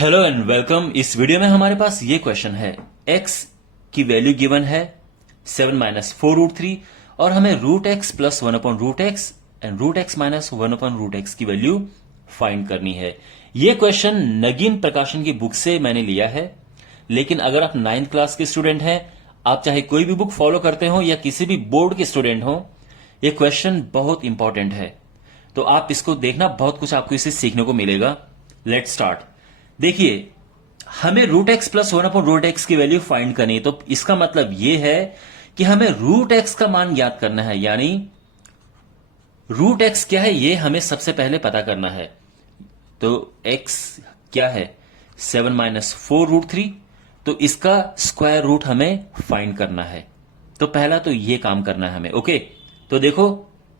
Hello and welcome. इस video में हमारे पास ये क्वेश्चन है, x की वैल्यू गिवन है 7 माइनस 4√3 और हमें root x plus 1/√x and root x minus 1/√x की वैल्यू फाइंड करनी है। ये क्वेश्चन नगीन प्रकाशन की बुक से मैंने लिया है, लेकिन अगर आप 9th क्लास के स्टूडेंट हैं, आप चाहे कोई भी बुक फॉलो करते हो या किसी भी बोर्ड के स्टूडेंट हो, ये क्वेश्चन बहुत इंपॉर्टेंट है। तो आप इसको देखना, बहुत कुछ आपको इससे सीखने को मिलेगा। Let's start. देखिए, हमें रूट एक्स प्लस 1/√x की वैल्यू फाइंड करनी है, तो इसका मतलब यह है कि हमें रूट एक्स का मान याद करना है, यानी रूट एक्स क्या है ये हमें सबसे पहले पता करना है। तो x क्या है, 7 माइनस 4√3, तो इसका स्क्वायर रूट हमें फाइंड करना है। तो पहला तो ये काम करना है हमें। ओके, तो देखो,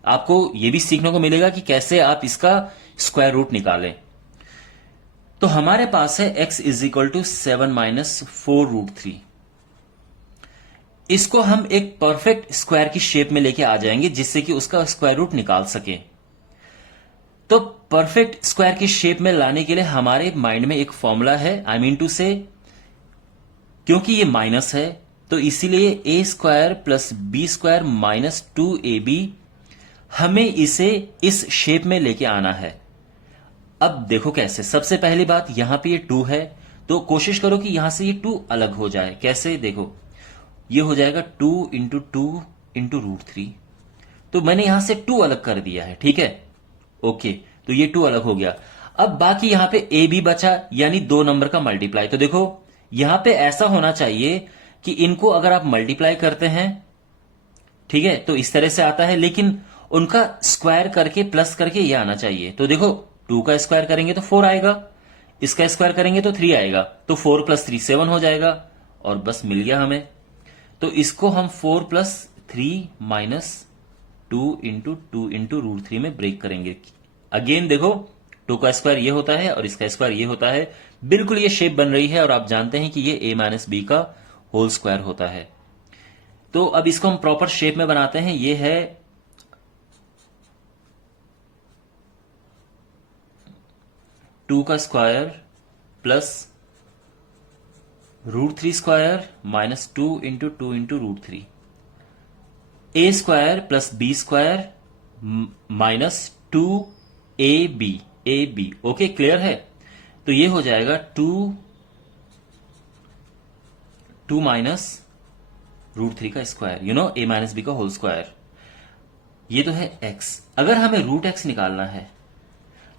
आपको ये भी सीखने को मिलेगा कि कैसे आप इसका स्क्वायर रूट निकालें। तो हमारे पास है x is equal to 7 minus 4√3। इसको हम एक परफेक्ट स्क्वायर की शेप में लेके आ जाएंगे, जिससे कि उसका स्क्वायर रूट निकाल सके। तो परफेक्ट स्क्वायर की शेप में लाने के लिए हमारे माइंड में एक फॉर्मूला है, आई मीन टू से, क्योंकि ये माइनस है तो इसीलिए a square plus B square minus 2ab, हमें इसे इस शेप में लेके आना है। अब देखो कैसे। सबसे पहली बात, यहां पे ये 2 है, तो कोशिश करो कि यहां से ये 2 अलग हो जाए। कैसे, देखो, ये हो जाएगा 2 इंटू 2 इंटू √3। तो मैंने यहां से 2 अलग कर दिया है, ठीक है। ओके, तो ये 2 अलग हो गया। अब बाकी यहां पे ए बी बचा, यानी 2 नंबर का मल्टीप्लाई। तो देखो, यहां पे ऐसा होना चाहिए कि इनको अगर आप मल्टीप्लाई करते हैं, ठीक है, तो इस तरह से आता है, लेकिन उनका स्क्वायर करके प्लस करके ये आना चाहिए। तो देखो, 2 का स्क्वायर करेंगे तो 4 आएगा, इसका स्क्वायर करेंगे तो 3 आएगा, तो 4 प्लस 3 7 हो जाएगा, और बस मिल गया हमें। तो इसको हम 4 प्लस 3 माइनस 2 इंटू √3 में ब्रेक करेंगे। अगेन देखो, 2 का स्क्वायर ये होता है और इसका स्क्वायर ये होता है, बिल्कुल ये शेप बन रही है, और आप जानते हैं कि ये a माइनस बी का होल स्क्वायर होता है। तो अब इसको हम प्रॉपर शेप में बनाते हैं। ये है 2 का square plus √3 square minus 2 into √3, a square plus B square minus 2ab। Okay, clear है। तो ये हो जाएगा 2 माइनस √3 का स्क्वायर, a माइनस बी का होल स्क्वायर। ये तो है x। अगर हमें रूट एक्स निकालना है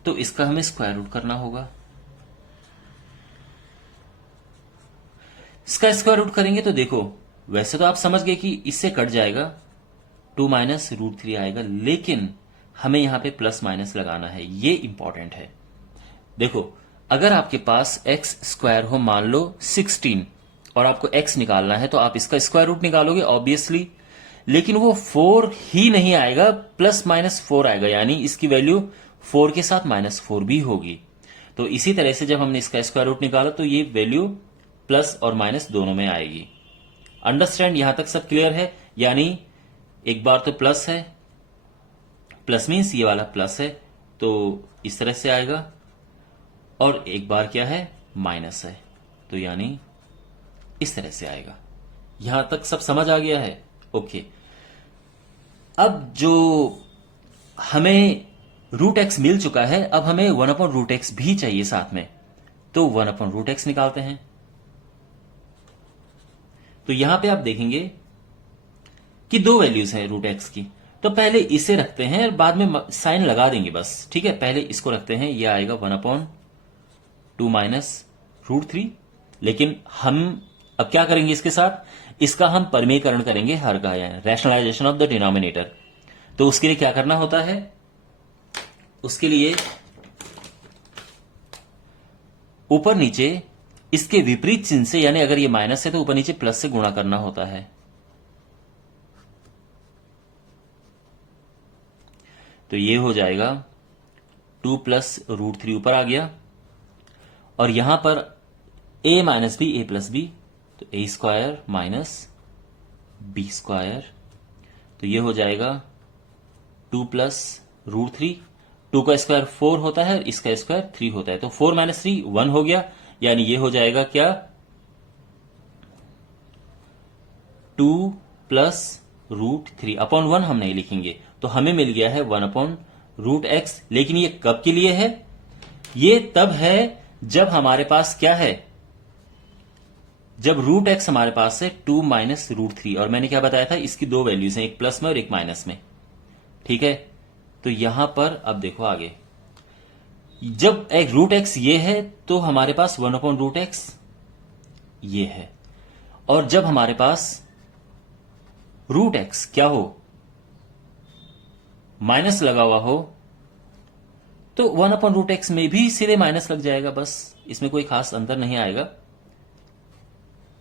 तो इसका हमें स्क्वायर रूट करना होगा। इसका स्क्वायर रूट करेंगे तो देखो, वैसे तो आप समझ गए कि इससे कट जाएगा, 2 माइनस √3 आएगा, लेकिन हमें यहां पे प्लस माइनस लगाना है, ये इंपॉर्टेंट है। देखो, अगर आपके पास x स्क्वायर हो, मान लो 16, और आपको x निकालना है, तो आप इसका स्क्वायर रूट निकालोगे ऑब्वियसली, लेकिन वो 4 ही नहीं आएगा, प्लस माइनस 4 आएगा, यानी इसकी वैल्यू 4 के साथ -4 भी होगी। तो इसी तरह से जब हमने इसका स्क्वायर रूट निकाला तो ये वैल्यू प्लस और माइनस दोनों में आएगी। अंडरस्टैंड, यहां तक सब क्लियर है। यानी एक बार तो प्लस है, प्लस मीन्स ये वाला प्लस है, तो इस तरह से आएगा, और एक बार क्या है, माइनस है, तो यानी इस तरह से आएगा। यहां तक सब समझ आ गया है। ओके, अब जो हमें रूट एक्स मिल चुका है, अब हमें 1/√x भी चाहिए साथ में, तो 1/√x निकालते हैं। तो यहां पे आप देखेंगे कि 2 वैल्यूज हैं रूट एक्स की, तो पहले इसे रखते हैं और बाद में साइन लगा देंगे बस, ठीक है। पहले इसको रखते हैं, यह आएगा 1/2 माइनस √3, लेकिन हम अब क्या करेंगे इसके साथ, इसका हम परमीकरण करेंगे हर का, यानी रैशनलाइजेशन ऑफ द डिनोमिनेटर। तो उसके लिए क्या करना होता है, उसके लिए ऊपर नीचे इसके विपरीत चिन्ह से, यानी अगर ये माइनस है तो ऊपर नीचे प्लस से गुणा करना होता है। तो ये हो जाएगा 2 प्लस √3 ऊपर आ गया, और यहां पर a minus B, a plus B, तो a square minus B square, तो ये हो जाएगा 2 प्लस √3, 2 का स्क्वायर 4 होता है, इसका स्क्वायर 3 होता है, तो 4 माइनस 3 1 हो गया, यानी ये हो जाएगा क्या, 2 प्लस रूट 3 अपॉन 1 हम नहीं लिखेंगे, तो हमें मिल गया है 1 अपॉन रूट एक्स। लेकिन ये कब के लिए है, ये तब है जब हमारे पास क्या है, जब रूट एक्स हमारे पास है 2 माइनस रूट 3, और मैंने क्या बताया था, इसकी दो वैल्यूज हैं, एक प्लस में और एक माइनस में। ठीक है, तो यहां पर अब देखो आगे, जब एक रूट एक्स ये है तो हमारे पास 1 अपॉन रूट एक्स ये है, और जब हमारे पास रूट एक्स क्या हो, माइनस लगा हुआ हो, तो 1 अपॉन रूट एक्स में भी सीधे माइनस लग जाएगा, बस इसमें कोई खास अंतर नहीं आएगा,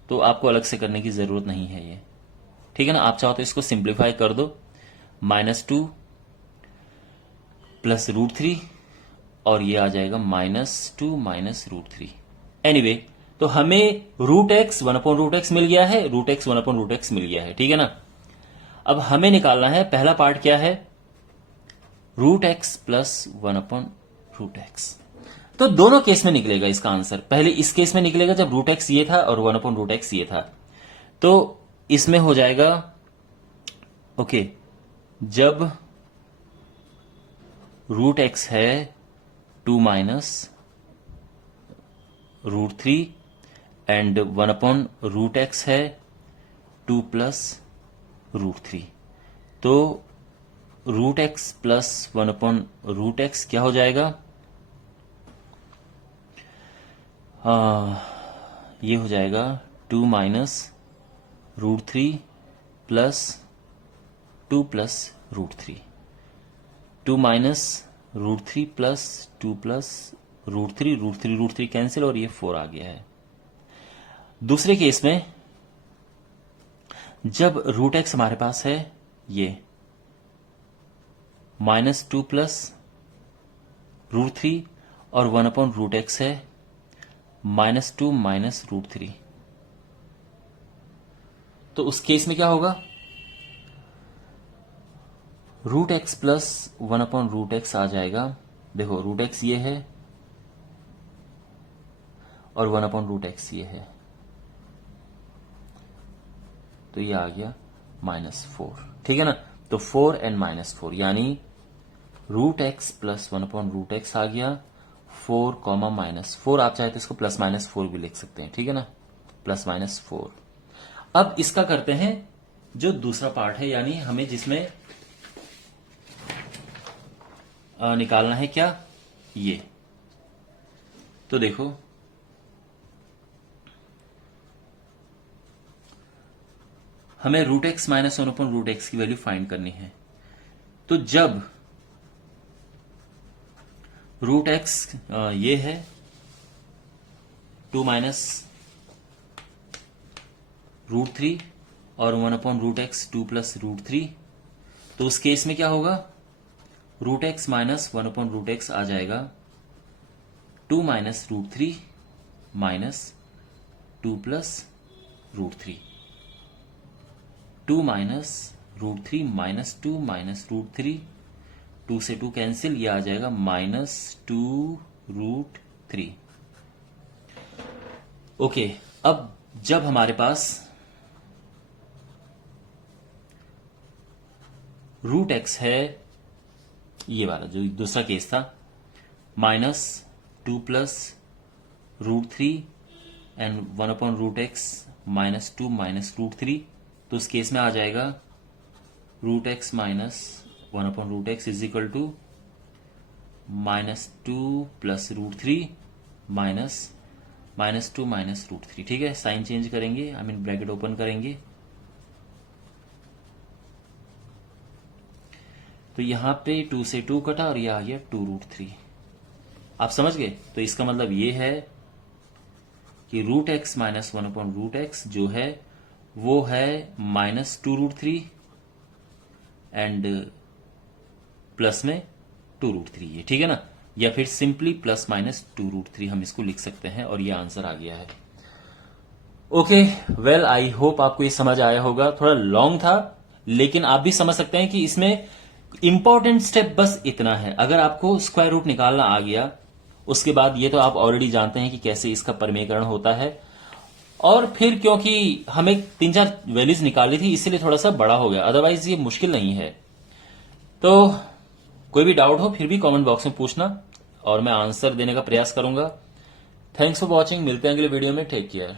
तो आपको अलग से करने की जरूरत नहीं है ये। ठीक है ना, आप चाहो तो इसको सिंप्लीफाई कर दो, -2 प्लस रूट 3, और ये आ जाएगा -2 माइनस रूट 3। एनीवे, तो हमें root x 1 upon root x मिल गया है, root x 1 upon root x मिल गया है। ठीक है ना, अब हमें निकालना है, पहला पार्ट क्या है, root x plus 1 upon root x. तो दोनों केस में निकलेगा इसका आंसर। पहले इस केस में निकलेगा जब रूट एक्स ये था और 1 अपॉन रूट एक्स ये था, तो इसमें हो जाएगा ओके, जब रूट एक्स है 2 minus root 3 and 1 upon root x है 2 प्लस रूट 3, तो root x plus 1 upon root x क्या हो जाएगा, ये हो जाएगा 2 minus root 3 plus 2 plus root 3, 2 minus root 3 plus 2 plus root 3, root 3 cancel, और ये 4 आ गया है। दूसरे केस में जब रूट एक्स हमारे पास है ये -2 प्लस रूट 3 और 1 अपॉन रूट एक्स है -2 माइनस रूट 3, तो उस केस में क्या होगा, root x plus 1 upon root x आ जाएगा। देखो रूट एक्स ये है और 1 अपॉन रूट एक्स ये है, तो ये आ गया -4। ठीक है ना, तो 4 एंड -4 यानी root x plus 1 upon root x आ गया, 4 -4, आप चाहे तो इसको +-4 भी लिख सकते हैं। ठीक है ना, +-4। अब इसका करते हैं जो दूसरा पार्ट है, यानी हमें जिसमें निकालना है क्या, ये। तो देखो हमें root x minus 1 upon root x की वैल्यू फाइंड करनी है। तो जब रूट एक्स ये है 2 माइनस रूट 3 और 1 upon root x 2 plus root 3, तो उस केस में क्या होगा, root x minus 1 upon root x आ जाएगा 2 minus root 3 minus 2 plus root 3, 2 minus root 3 minus 2 minus root 3, 2 से 2 कैंसिल, ये आ जाएगा -2 रूट 3। ओके, अब जब हमारे पास रूट एक्स है, ये वाला जो दूसरा केस था, -2 plus root 3 and 1 upon root x -2 minus root 3, तो उस केस में आ जाएगा root x minus 1 upon root x is equal to -2 plus root 3 -2 minus root 3। ठीक है, साइन चेंज करेंगे, आई मीन ब्रैकेट ओपन करेंगे, तो यहां पे 2 से 2 कटा और ये आ गया 2 रूट 3। आप समझ गए, तो इसका मतलब ये है कि root x minus 1 upon root x जो है वो है -2 रूट 3 एंड प्लस में 2 रूट 3 ये। ठीक है ना, या फिर सिंपली +-2 रूट 3 हम इसको लिख सकते हैं, और ये आंसर आ गया है। ओके, वेल आई होप आपको ये समझ आया होगा। थोड़ा लॉन्ग था, लेकिन आप भी समझ सकते हैं कि इसमें इंपॉर्टेंट स्टेप बस इतना है। अगर आपको स्क्वायर रूट निकालना आ गया उसके बाद ये तो आप ऑलरेडी जानते हैं कि कैसे इसका परमीकरण होता है। और फिर क्योंकि हमें 3-4 वैल्यूज निकाली थी इसलिए थोड़ा सा बड़ा हो गया, अदरवाइज ये मुश्किल नहीं है। तो कोई भी डाउट हो फिर भी कमेंट बॉक्स में पूछना और मैं आंसर देने का प्रयास करूंगा। थैंक्स फॉर वॉचिंग, मिलते हैं अगले वीडियो में, टेक केयर।